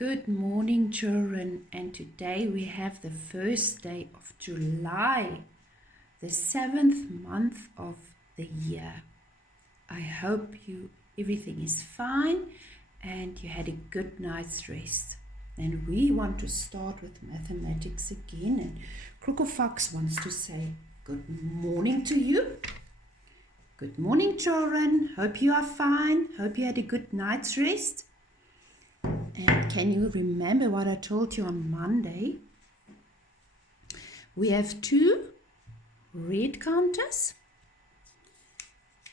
Good morning, children, and today we have the first day of July, the 7th month of the year. I hope everything is fine and you had a good night's rest. And we want to start with mathematics again, and Krokofax wants to say good morning to you. Good morning, children. Hope you are fine. Hope you had a good night's rest. And can you remember what I told you on Monday? We have 2 red counters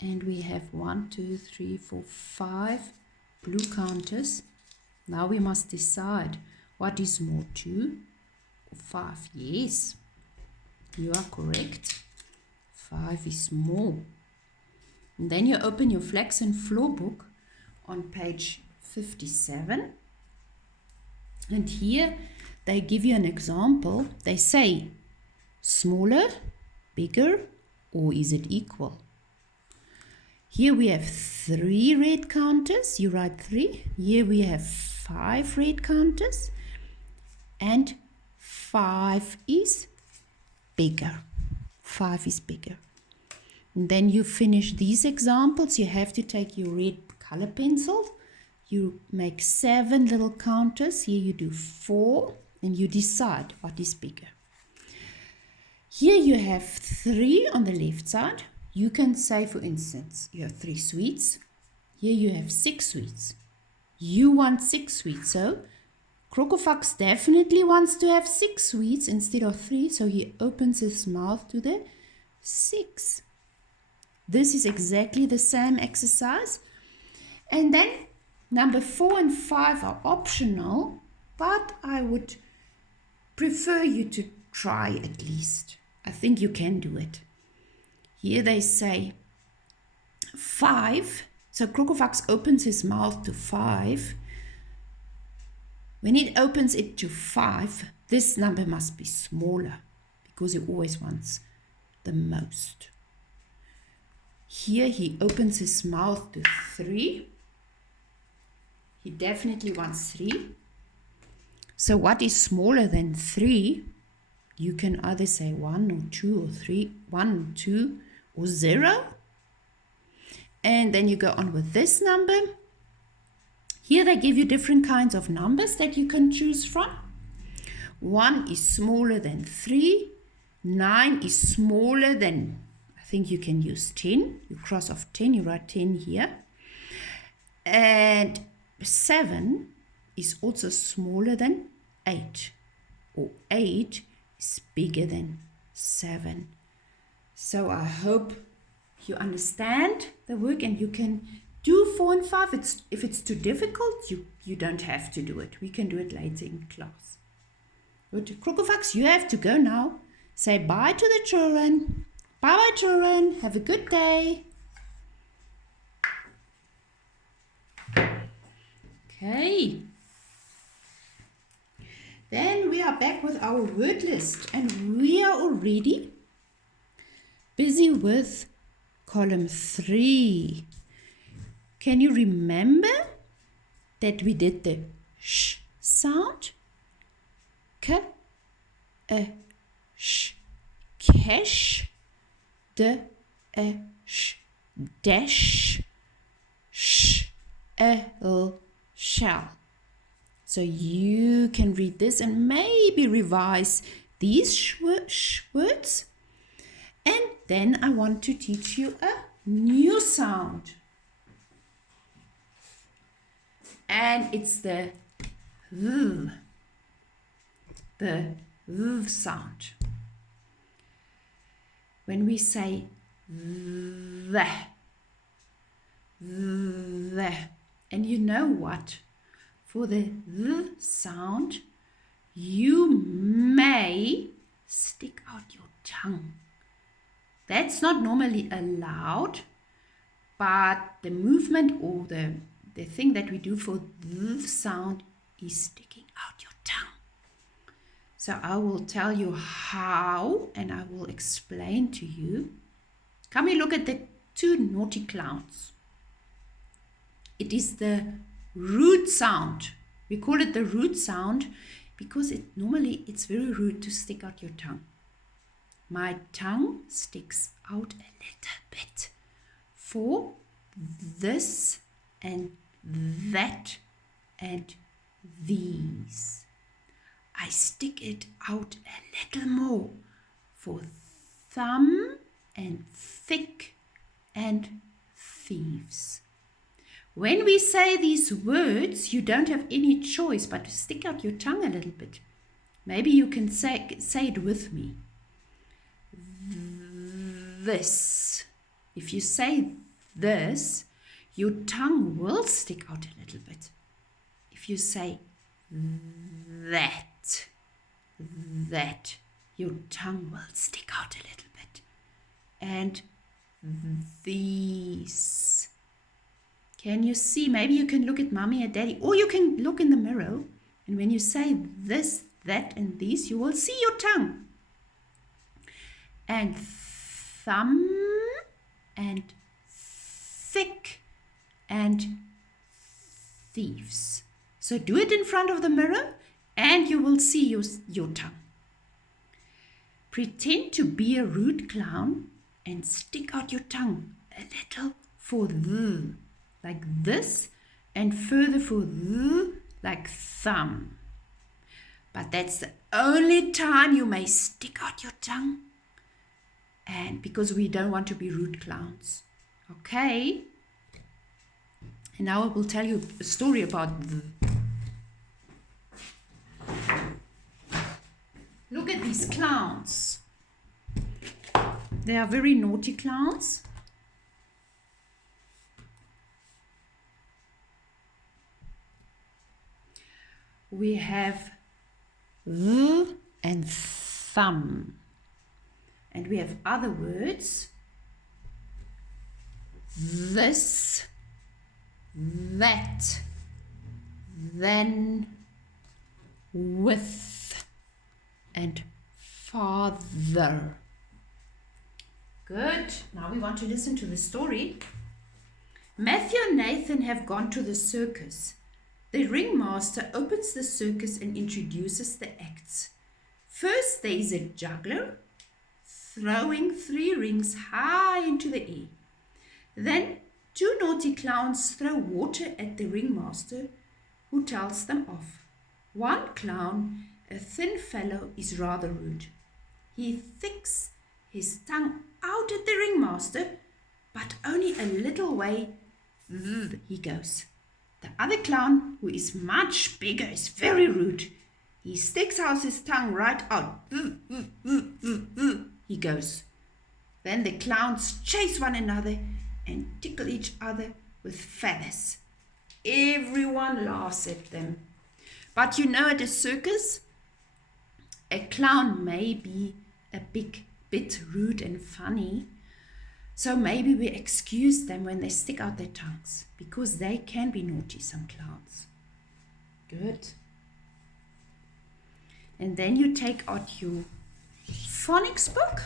and we have 1, 2, 3, 4, 5 blue counters. Now we must decide what is more, 2 or 5. Yes, you are correct. 5 is more. And then you open your Flax and Floor book on page 57. And here they give you an example. They say smaller, bigger, or is it equal? Here we have 3 red counters. You write 3. Here we have 5 red counters. And 5 is bigger. 5 is bigger. And then you finish these examples. You have to take your red color pencil. You make 7 little counters. Here you do 4 and you decide what is bigger. Here you have 3 on the left side. You can say, for instance, you have 3 sweets. Here you have 6 sweets. You want 6 sweets. So Krokofax definitely wants to have 6 sweets instead of 3. So he opens his mouth to the 6. This is exactly the same exercise. And then number 4 and 5 are optional, but I would prefer you to try at least. I think you can do it. Here they say 5. So Krokofax opens his mouth to 5. When it opens it to 5, this number must be smaller because he always wants the most. Here he opens his mouth to 3. He definitely wants 3. So what is smaller than 3? You can either say 1 or 2 or 3, 1, 2 or 0. And then you go on with this number. Here they give you different kinds of numbers that you can choose from. 1 is smaller than 3. 9 is smaller than, I think you can use 10. You cross off 10, you write 10 here. And 7 is also smaller than 8, or 8 is bigger than 7. So I hope you understand the work and you can do 4 and 5. If it's too difficult, you don't have to do it. We can do it later in class. Good. Krokofax, you have to go now. Say bye to the children. Bye-bye, children. Have a good day. Okay. Then we are back with our word list and we are already busy with column 3. Can you remember that we did the sh sound? K, sh, cash, the, sh, dash, sh, l, shall. So you can read this and maybe revise these words. And then I want to teach you a new sound. And it's the v sound. When we say the, and you know what? For the th sound, you may stick out your tongue. That's not normally allowed, but the movement or the thing that we do for th sound is sticking out your tongue. So I will tell you how and I will explain to you. Come and look at the 2 naughty clowns. It is the root sound We call it the root sound because it's very rude to stick out your tongue. My tongue sticks out a little bit for this and that and these. I stick it out a little more for thumb and thick and thieves. When we say these words, you don't have any choice but to stick out your tongue a little bit. Maybe you can say it with me. This. If you say this, your tongue will stick out a little bit. If you say that, your tongue will stick out a little bit. And these. Can you see? Maybe you can look at mommy and daddy, or you can look in the mirror. And when you say this, that, and these, you will see your tongue. And thumb and thick and thieves. So do it in front of the mirror and you will see your tongue. Pretend to be a rude clown and stick out your tongue a little for the, like this, and further for the, like thumb. But that's the only time you may stick out your tongue. And because we don't want to be rude clowns. Okay? And now I will tell you a story about the. Look at these clowns. They are very naughty clowns. We have the and thumb. And we have other words. This, that, then, with, and father. Good. Now we want to listen to the story. Matthew and Nathan have gone to the circus. The ringmaster opens the circus and introduces the acts. First, there is a juggler throwing 3 rings high into the air. Then 2 naughty clowns throw water at the ringmaster, who tells them off. One clown, a thin fellow, is rather rude. He sticks his tongue out at the ringmaster, but only a little way. He goes. The other clown, who is much bigger, is very rude. He sticks out his tongue right out. He goes. Then the clowns chase one another and tickle each other with feathers. Everyone laughs at them. But you know, at a circus, a clown may be a bit rude and funny. So maybe we excuse them when they stick out their tongues, because they can be naughty, some clowns. Good. And then you take out your phonics book.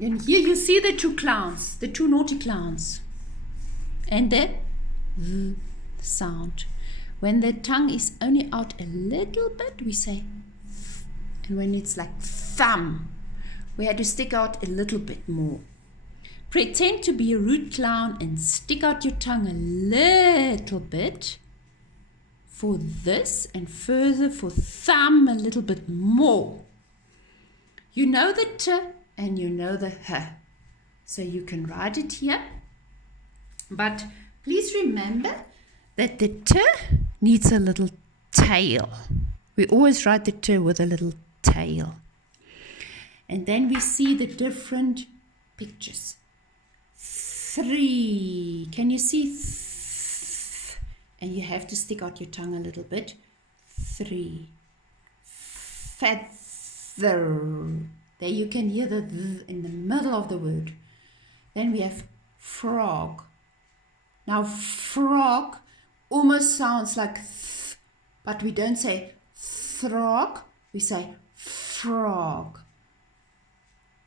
And here you see the 2 clowns, the 2 naughty clowns. And the sound. When the tongue is only out a little bit, we say th. And when it's like thumb, we had to stick out a little bit more. Pretend to be a rude clown and stick out your tongue a little bit for this, and further for thumb a little bit more. You know the t and you know the h, so you can write it here. But please remember that the t needs a little tail. We always write the t with a little tail. And then we see the different pictures. 3. Can you see? And you have to stick out your tongue a little bit. 3. Feather. There you can hear the th in the middle of the word. Then we have frog. Now frog almost sounds like th, but we don't say throg, we say frog.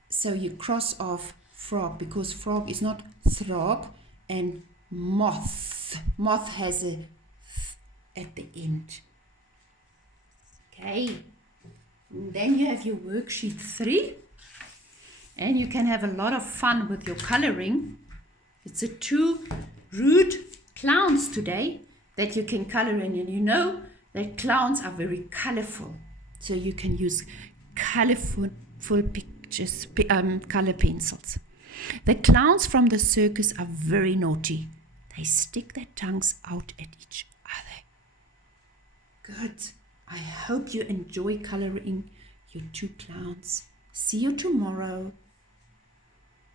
So you cross off frog, because frog is not throg, and moth. Moth has a th at the end. Okay. And then you have your worksheet 3. And you can have a lot of fun with your coloring. It's a 2 rude clowns today that you can color in. And you know that clowns are very colorful. So you can use colorful pictures, color pencils. The clowns from the circus are very naughty. They stick their tongues out at each other. Good. I hope you enjoy coloring your 2 clowns. See you tomorrow.